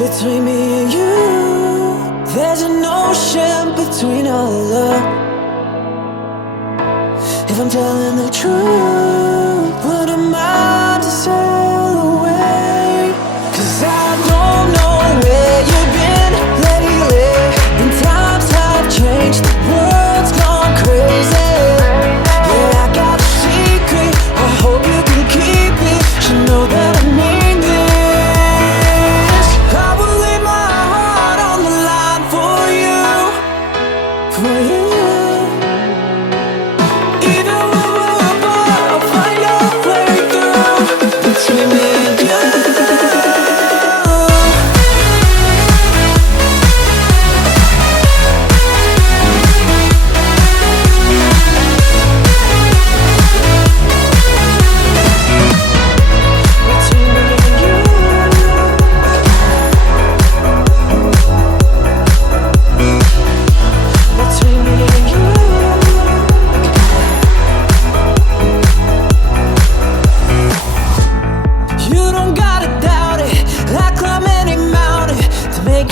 Between me and you, there's an ocean between our love. If I'm telling the truth, what am I to sail away? 'Cause I don't know where you've been lately, and times have changed, the world's gone crazy. Yeah, I got a secret, I hope you can keep it. Should know that I mean this. I will leave my heart on the line for you, for you. Even when we're apart, I'll find your way through. Between me and you,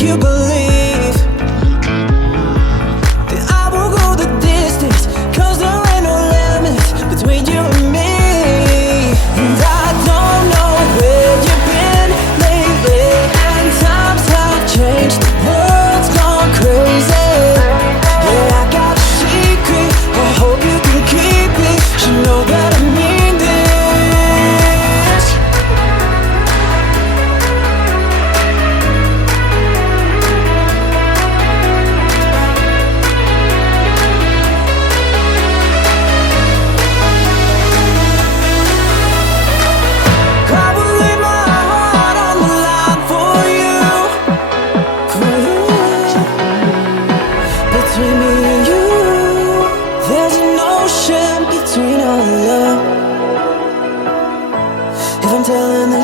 you believe that I will go the distance, 'cause there ain't no limits between you and me. And I don't know where you've been lately, and times have changed, the world's gone crazy. Yeah, I got a secret, I hope you can keep it. Should know that I mean this. I will leave my heart on the line for you, for you. Between me and you, there's an ocean between our love. If I'm telling the